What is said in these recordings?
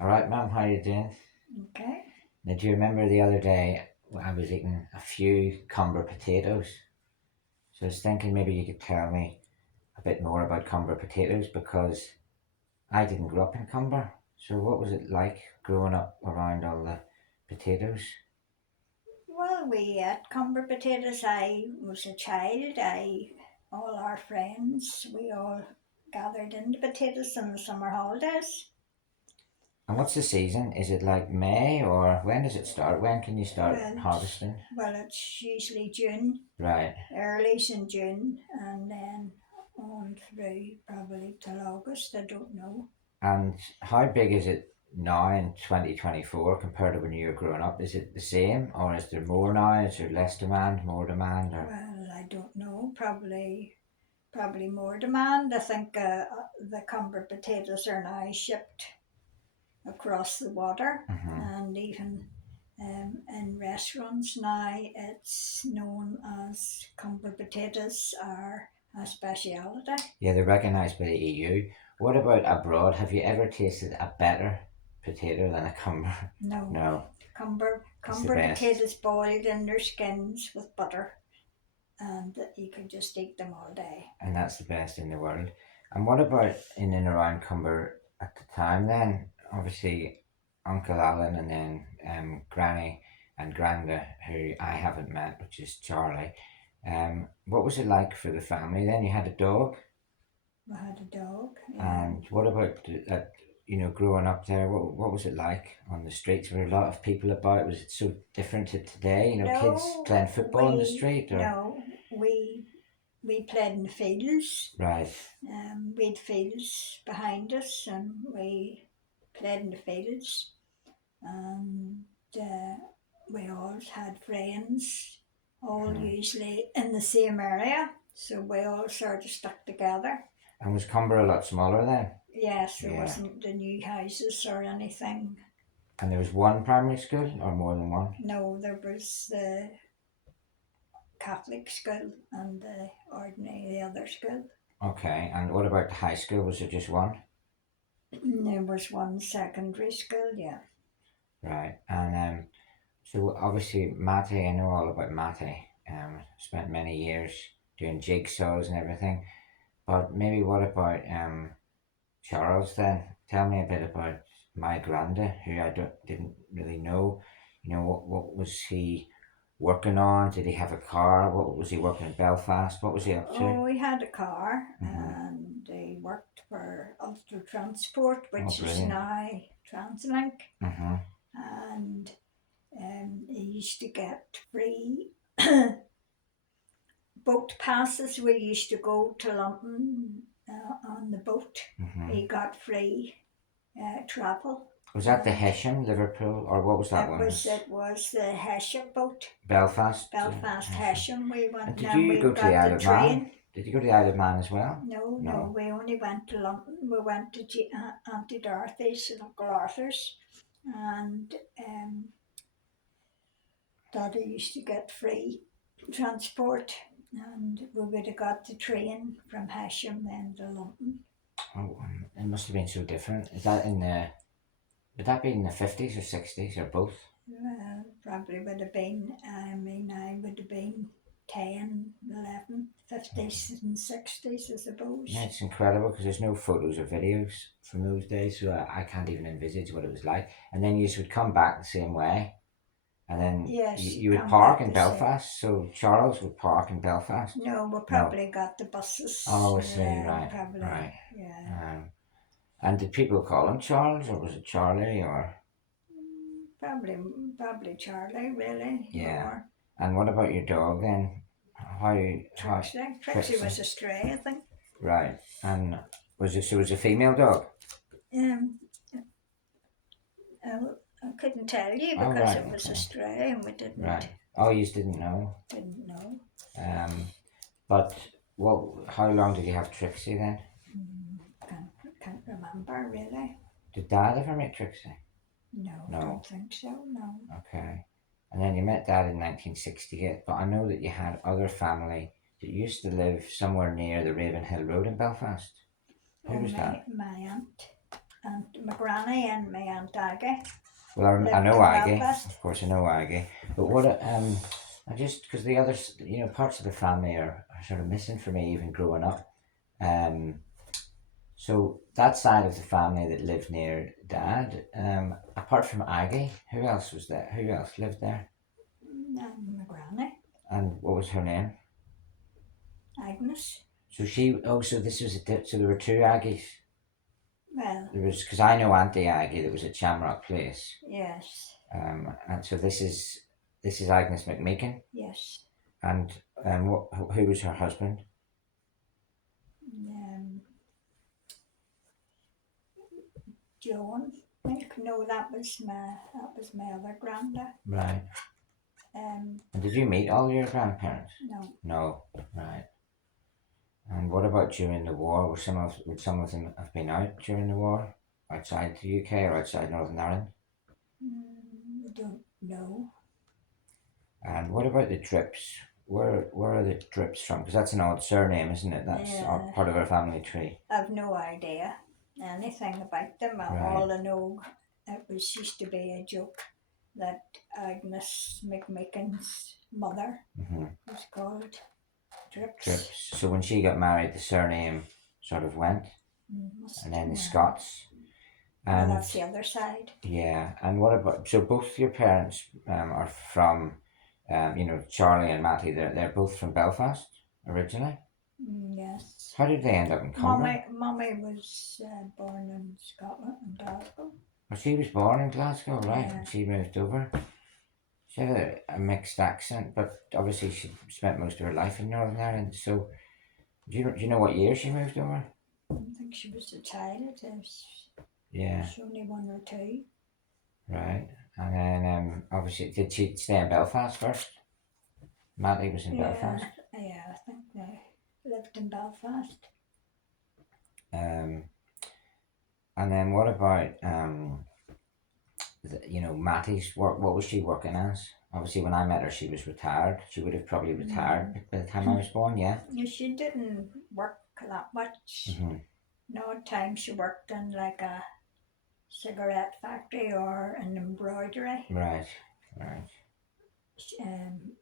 All right, Mum, how you doing? Okay. Now, do you remember the other day when I was eating a few Cumber potatoes? So I was thinking maybe you could tell me a bit more about Cumber potatoes because I didn't grow up in Cumber. So what was it like growing up around all the potatoes? Well, we ate Cumber potatoes. I was a child. All our friends, we all gathered in the potatoes in the summer holidays. And what's the season? Is it like May or when does it start? When can you start Well, harvesting? it's usually June, Right. early in June, and then on through probably till August. I don't know. And how big is it now in 2024 compared to when you were growing up? Is it the same or is there more now? Is there less demand, more demand? Or Well, I don't know. Probably more demand. I think the Cumber potatoes are now shipped across the water, hmm and even in restaurants now it's known as Cumber potatoes are a speciality. Yeah, they're recognised by the EU. What about abroad? Have you ever tasted a better potato than a cumber? No, No, it's the Cumber best. potatoes boiled in their skins with butter, and you can just eat them all day. And that's the best in the world. And what about in and around Cumber at the time then? Obviously, Uncle Alan and then Granny and Granda, who I haven't met, which is Charlie. What was it like for the family then? You had a dog, We had a dog, yeah. and what about that? Growing up there, what was it like on the streets? Were a lot of people about? Was it so different to today? Kids No, playing football in the we street, or no we we played in the fields. right? We had fields behind us, and we played in the fields. And uh, we all had friends, all Mhm. usually in the same area, so we all sort of stuck together. And was Cumber a lot smaller then? Yes, there Yeah. wasn't the new houses or anything. And there was one primary school or more than one? No, there was the Catholic school and the ordinary, the other school. Okay. And what about the high school? Was there just one? There was one secondary school, yeah. Right. And so obviously Matty, I know all about Matty. Spent many years doing jigsaws and everything. But maybe what about Charles then? Tell me a bit about my granda, who didn't really know. What was he working on? Did he have a car? What was he working in Belfast? What was he up to? Oh, we had a car, Mm-hmm. and he worked for Ulster Transport, Oh, which is brilliant. now Translink, Mm-hmm. and he used to get free boat passes. We used to go to London on the boat. Mm-hmm. He got free travel. Was that the And Hessian, Liverpool, or what was that it one? was it was the Hessian boat, Belfast, Belfast Hessian. Hessian. We And went, and did then you we go to the got Isle the of Man? train. Did you go to the Isle of Man as well? No, no, No. we only went to London. We went to Auntie Dorothy's and Uncle Arthur's, and Daddy used to get free transport, and we would have got the train from Hesham then to London. Oh, it must have been so different. Is that in the? Would that be in the 50s or 60s or both? Probably would have been, I mean, I would have been 10, 11, 50s and 60s, I Yeah, suppose. it's incredible because there's no photos or videos from those days, so I can't even envisage what it was like. And then you would come back the same way, and then you, Yes, you you would come park back in the same. Belfast. So Charles would park in Belfast. No, we No. probably got the buses. Oh, I see. Yeah, Right, probably, right. yeah. And did people call him Charles or was it Charlie or? Probably, probably Charlie, really, Yeah. more. And what about your dog then? How Trixie Trixie? was a stray, I think. Right. And was a female dog? Um, I, I couldn't tell you Oh because right, it was a okay. stray and we Right. Oh, you just didn't know. um but how long did you have Trixie then? Mm, can't remember really. Did Dad ever meet Trixie? No, No. don't think so. No. Okay. And then you met Dad in 1968, but I know that you had other family that used to live somewhere near the Ravenhill Road in Belfast. Who Oh, was that? my aunt my granny and my Aunt Aggie. Well, I Lived know in Aggie. Belfast. Of course, I know Aggie. But what I just because the others, parts of the family are sort of missing for me even growing up. Um, so that side of the family that lived near Dad, apart from Aggie, who else was there? Who else lived there? And my granny, And what was her name? Agnes. So so this was so there were two Aggies. Well, There was, because I know Auntie Aggie that was at Shamrock Place. yes, And so this is Agnes McMeekin. yes. And who was her husband? Um, Joan. No, that was my other granddad. Right. Um, And did you meet all your grandparents? no, No. Right. And what about during the war? Would some of them have been out during the war, outside the UK or outside Northern Ireland? I don't know. And what about the Drips? Where are the Drips from? Because that's an odd surname, isn't it? That's Yeah. part of our family tree. I've no idea anything about them. Right. All I know, used to be a joke that Agnes McMeekin's mother Hmm. was called Drips. Drips. So when she got married, the surname sort of went, Must and then the have- Scots. well, And that's the other side. yeah, and what about, so both your parents are from, Charlie and Matty. They're both from Belfast originally. Yes. How did they end up in Cumber? Mommy was born in Scotland, in Glasgow. Well, she was born in Glasgow, right? Yeah. And she moved over. She had a mixed accent, but obviously she spent most of her life in Northern Ireland. So, do you know what year she moved over? I think she was a child. Yeah, She was only 1 or 2. right. And then obviously, did she stay in Belfast first? Matty was in Belfast. Yeah, I think they lived in Belfast. And then what about Matty's work? What was she working as? Obviously, when I met her, she was retired. She would have probably retired by the time I was born. Yeah. Yeah, she didn't work that much. Hmm. No, at times she worked in like a cigarette factory or an embroidery Right. Right.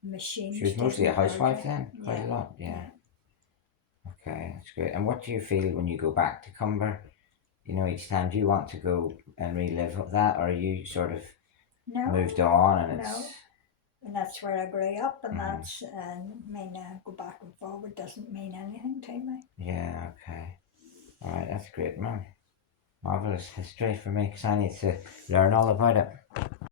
machine. She was mostly a housewife then, quite a lot. Yeah. Okay, that's great. And what do you feel when you go back to Cumber? Each time, do you want to go and relive that, or are you sort of No, moved on and no. it's And that's where I grew up, and Mhm. that's go back and forward doesn't mean anything to me. yeah, okay, all right, that's great, man. Marvelous history for me because I need to learn all about it.